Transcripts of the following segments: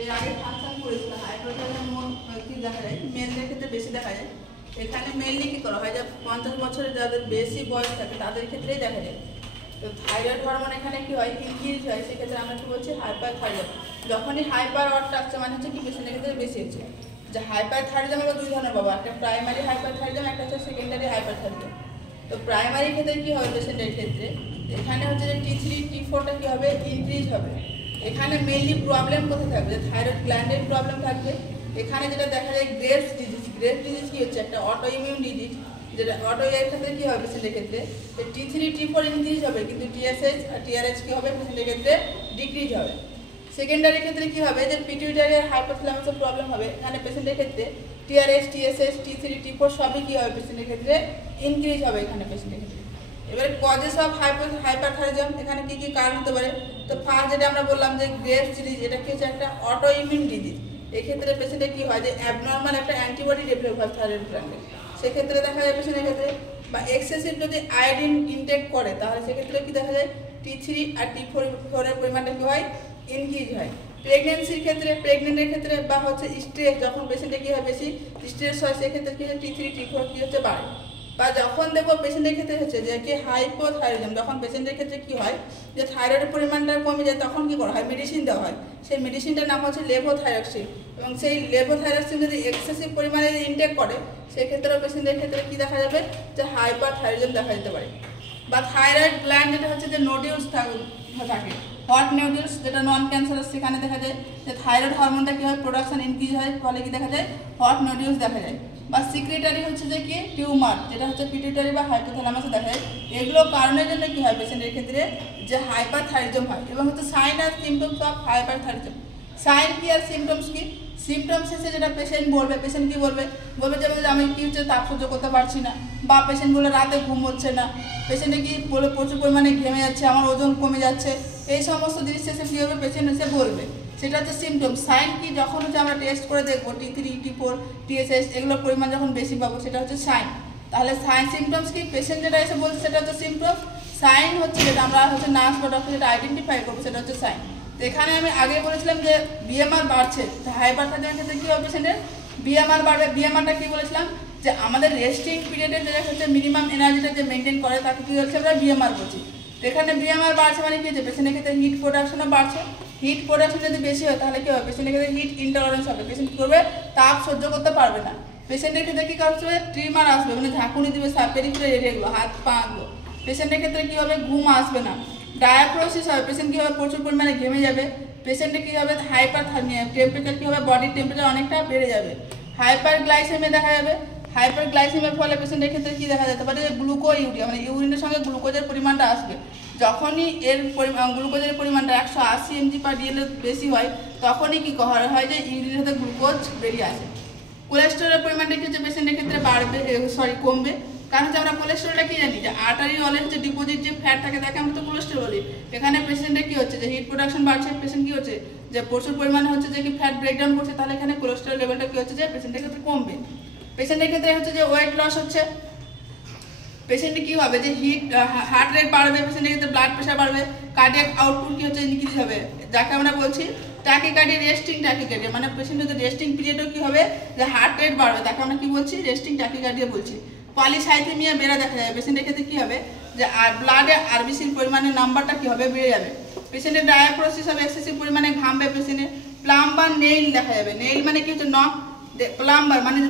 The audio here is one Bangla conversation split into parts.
এর আগে ফাংশন করেছিল হাইপারথাইরয়েড মোড কি দেখা যায় মেলদের ক্ষেত্রে বেশি দেখা যায়। এখানে মেনলি কি করা হয় যে 50 বছরের যাদের বেশি বয়স থাকে তাদের ক্ষেত্রেই দেখা যায়। তো থাইরয়েড হরমোন এখানে কি হয় ইনক্রিজ হয়, সেক্ষেত্রে আমরা কি বলছি হাইপারথাইরয়েড। যখনই হাইপার ওয়ার্ডটা আসছে মানে হচ্ছে কি পেশেন্টের ক্ষেত্রে বেশি হচ্ছে। যে হাইপারথাইরয়েড আমরা দুই ধরনের পাবো, একটা প্রাইমারি হাইপারথাইরয়েড, একটা হচ্ছে সেকেন্ডারি হাইপারথাইরয়েড। তো প্রাইমারি ক্ষেত্রে কি হবে পেশেন্টের ক্ষেত্রে এখানে হচ্ছে যে T3 T4টা কি হবে ইনক্রিজ হবে। এখানে মেইনলি প্রবলেম কোথায় থাকবে যে থাইরয়েড গ্ল্যান্ডের প্রবলেম থাকবে। এখানে যেটা দেখা যায় গ্রেভস ডিজিজ কি হচ্ছে একটা অটো ইমিউন ডিজিজ, যেটা অটো এর ক্ষেত্রে কি হবে পেশেন্টের ক্ষেত্রে T3 T4 ইনক্রিজ হবে কিন্তু TSH আর TRH কি হবে পেশেন্টের ক্ষেত্রে ডিক্রিজ হবে। সেকেন্ডারি ক্ষেত্রে কি হবে যে পিটুইটারি আর হাইপোথ্যালামাসের প্রবলেম হবে। এখানে পেশেন্টের ক্ষেত্রে TRH TSH T3 T4 সবই কি হবে পেশেন্টের ক্ষেত্রে ইনক্রিজ হবে এখানে পেশেন্টের ক্ষেত্রে। এবারে কজেস অফ হাইপারথাইরয়েডিজম এখানে কি কি কারণ হতে পারে। তো ফার্স্ট যেটা আমরা বললাম যে গ্রেভস ডিজিজ, এটা কি হচ্ছে একটা অটো ইমিউন ডিজিজ। এই ক্ষেত্রে পেশেন্টের কি হয় যে অ্যাবনর্মাল একটা অ্যান্টিবডি ডেভেলপ হয় থাইরয়েড গ্ল্যান্ডে, সেক্ষেত্রে দেখা যায় পেশেন্টের ক্ষেত্রে। বা এক্সেসিভ যদি আয়োডিন ইনটেক করে তাহলে সেক্ষেত্রে কি দেখা যায় T3 আর T4 এর পরিমাণটা কি হয় ইনক্রিজ হয়। প্রেগনেন্সির ক্ষেত্রে প্রেগনেন্টের ক্ষেত্রে বা হচ্ছে স্ট্রেস, যখন পেশেন্টের কি হয় বেশি স্ট্রেস হয় সেক্ষেত্রে কি হয় T3 T4 কি হচ্ছে বাড়ে। বা যখন দেখবো পেশেন্টের ক্ষেত্রে হচ্ছে যে কি হাইপোথাইরয়েডিজম, যখন পেশেন্টের ক্ষেত্রে কি হয় যে থাইরয়েডের পরিমাণটা কমে যায় তখন কি করা হয় মেডিসিন দেওয়া হয়। সেই মেডিসিনটার নাম হচ্ছে লেভোথাইরক্সিন, এবং সেই লেভোথাইরক্সিন যদি এক্সেসিভ পরিমাণে ইনটেক করে সেক্ষেত্রে পেশেন্টের ক্ষেত্রে কি দেখা যাবে যে হাইপারথাইরয়েডিজম দেখা যেতে পারে। বা থাইরয়েড গ্ল্যান্ড যেটা হচ্ছে যে নোডিউলস থাকে হট নিউডিউলস, যেটা নন ক্যান্সারাস, সেখানে দেখা যায় যে থাইরয়েড হরমোনটা কি হয় প্রোডাকশন ইনক্রিজ হয়, ফলে কি দেখা যায় হট নিউডিউলস দেখা যায়। বা সিক্রেটারি হচ্ছে যে কি টিউমার, যেটা হচ্ছে পিটুইটারি বা হাইপোথ্যালামাসে দেখা যায়। এগুলো কারণের জন্য কি হয় পেশেন্টের ক্ষেত্রে যে হাইপারথাইরয়েডিজম হয়। এবং হচ্ছে সাইন আর সিমটমস অফ হাইপারথাইরয়েডিজম। সাইন কি আর সিমটমস কি, সিমটমস এসে যেটা পেশেন্ট বলবে, পেশেন্ট কি বলবে যেমন আমি কি হচ্ছে তাপ সহ্য করতে পারছি না, বা পেশেন্ট বলে রাতে ঘুম হচ্ছে না, পেশেন্টে কি বলে প্রচুর পরিমাণে ঘেমে যাচ্ছে, আমার ওজন কমে যাচ্ছে, এই সমস্ত জিনিস এসে কী হবে পেশেন্ট এসে বলবে, সেটা হচ্ছে সিমটম। সাইন কি যখন হচ্ছে আমরা টেস্ট করে দেখবো T3 T4 TSH এগুলোর পরিমাণ যখন বেশি পাবো সেটা হচ্ছে সাইন। তাহলে সাইন সিমটমস কি পেশেন্ট যেটা এসে বলছে সেটা হচ্ছে সিমটমস, সাইন হচ্ছে যেটা আমরা হচ্ছে নার্স বা ডক্টর যেটা আইডেন্টিফাই করবো সেটা হচ্ছে সাইন। তো এখানে আমি আগে বলেছিলাম যে BMR বাড়ছে, হাইপারথাইরয়েডিজমের ক্ষেত্রে কী হবে পেশেন্টের BMR বাড়বে। BMRটা কি বলেছিলাম যে আমাদের রেস্টিং পিরিয়ডে যেটা হচ্ছে মিনিমাম এনার্জিটা যে মেনটেন করে তাকে কী হচ্ছে আমরা BMR বলছি। তো এখানে BMR বাড়ছে মানে কি হচ্ছে পেশেন্টের ক্ষেত্রে হিট প্রোডাকশনও বাড়ছে। হিট প্রোডাকশন যদি বেশি হয় তাহলে কী হবে পেশেন্টের ক্ষেত্রে হিট ইনটলারেন্স হবে, পেশেন্ট কী করবে তাপ সহ্য করতে পারবে না। পেশেন্টের ক্ষেত্রে কী আসবে ট্রিমার আসবে, মানে ঝাঁকুনি দিবে পেরিফেরাল এরিয়াগুলো হাত পাগুলো। পেশেন্টের ক্ষেত্রে কী হবে ঘুম আসবে না, ডায়াপ্রোসিস হবে, পেশেন্ট কী হবে প্রচুর পরিমাণে ঘেমে যাবে। পেশেন্টে কী হবে হাইপারথার্মিয়া, টেম্পারেচার কী হবে বডির টেম্পারেচার অনেকটা বেড়ে যাবে। হাইপারগ্লাইসেমিয়া দেখা যাবে, হাইপারগ্লাইসেমিয়ার ফলে পেশেন্টের ক্ষেত্রে কী দেখা যেতে পারে যে গ্লুকোইউরিয়া মানে ইউরিনের সঙ্গে গ্লুকোজের পরিমাণটা আসবে। যখনই এর গ্লুকোজের পরিমাণটা 180 mg/dl বেশি হয় তখনই কী করা হয় যে ইউরিনের সাথে গ্লুকোজ বেরিয়ে আসে। কোলেস্টেরলের পরিমাণটা কি হচ্ছে পেশেন্টের ক্ষেত্রে বাড়বে কমবে, কারণ হচ্ছে আমরা কোলেস্টেরলটা কি জানি যে আর্টারি ওয়ালে হচ্ছে ডিপোজিট যে ফ্যাট থাকে তাকে আমরা তো কোলেস্টেরল বলি। এখানে পেশেন্টের কি হচ্ছে যে হিট প্রোডাকশন বাড়ছে, পেশেন্ট কি হচ্ছে যে প্রচুর পরিমাণে হচ্ছে যে কি ফ্যাট ব্রেকডাউন করছে, তাহলে এখানে কোলেস্টেরল লেভেলটা কি হচ্ছে যে পেশেন্টের ক্ষেত্রে কমবে। পেশেন্টের ক্ষেত্রে হচ্ছে যে ওয়েট লস হচ্ছে, পেশেন্টের কী হবে যে হার্ট রেট বাড়বে, পেশেন্টের ক্ষেত্রে ব্লাড প্রেশার বাড়বে, কার্ডিয়াক আউটপুট কী হচ্ছে ইনক্রিজ হবে, যাকে আমরা বলছি ট্যাকিকার্ডিয়া, রেস্টিং ট্যাকিকার্ডিয়া, মানে পেশেন্টের যে রেস্টিং পিরিয়ডও কী হবে যে হার্ট রেট বাড়বে, তাকে আমরা কী বলছি রেস্টিং ট্যাকিকার্ডিয়া বলছি। পলিসাইথেমিয়া বেড়ে দেখা যাবে, পেশেন্টের ক্ষেত্রে কী হবে যে ব্লাডে আরবিসির পরিমাণের নাম্বারটা কী হবে বেড়ে যাবে। পেশেন্টের ডায়াপ্রোসিস হবে, এক্সেসিভ পরিমাণে ঘামবে পেশেন্টের। প্লাম্বার নেইল দেখা যাবে, নেইল মানে কি হচ্ছে নখ, প্লাম্বার মানে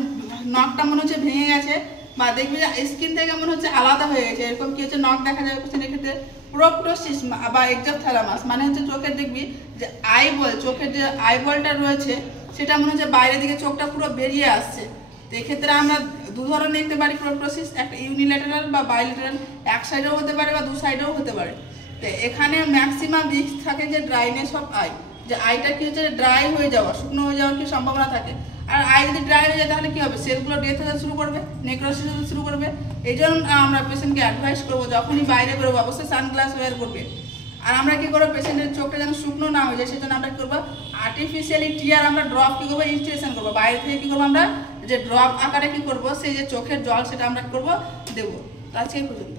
নখটা মনে হচ্ছে ভেঙে গেছে, বা দেখবি যে স্কিন থেকে মনে হচ্ছে আলাদা হয়ে গেছে, এরকম কি হচ্ছে নখ দেখা যাবে পেশেন্টের ক্ষেত্রে। প্রোপটোসিস বা এক্সোথ্যালামাস মানে হচ্ছে চোখের দেখবি যে আইবল, চোখের যে আইবলটা রয়েছে সেটা মনে হচ্ছে বাইরের দিকে চোখটা পুরো বেরিয়ে আসছে। তো এক্ষেত্রে আমরা দু ধরনের দেখতে পারি প্রোপটোসিস, একটা ইউনিল্যাটারাল বা বাইল্যাটারাল, এক সাইডেও হতে পারে বা দু সাইডেও হতে পারে। তো এখানে ম্যাক্সিমাম রিস্ক থাকে যে ড্রাইনেস অফ আই, যে আইটা কি হচ্ছে ড্রাই হয়ে যাওয়া, শুকনো হয়ে যাওয়ার কি সম্ভাবনা থাকে। আর আই যদি ড্রাই হয়ে যায় তাহলে কী হবে সেলগুলো ডেথ হতে শুরু করবে, নেক্রোসিস হতে শুরু করবে। এই জন্য আমরা পেশেন্টকে অ্যাডভাইস করবো যখনই বাইরে বেরোবো অবশ্যই সানগ্লাস ওয়্যার করবে। আর আমরা কী করবো পেশেন্টের চোখটা যেন শুকনো না হয়ে যায় সেজন্য আমরা কী করবো আর্টিফিশিয়ালি টিয়ার আমরা ড্রপ কী করবো ইনস্টিটিউশন করবো, বাইরে থেকে কী করবো আমরা যে ড্রপ আকারে কী করবো সেই যে চোখের জল সেটা আমরা কী করবো দেবো। আজকে পর্যন্ত।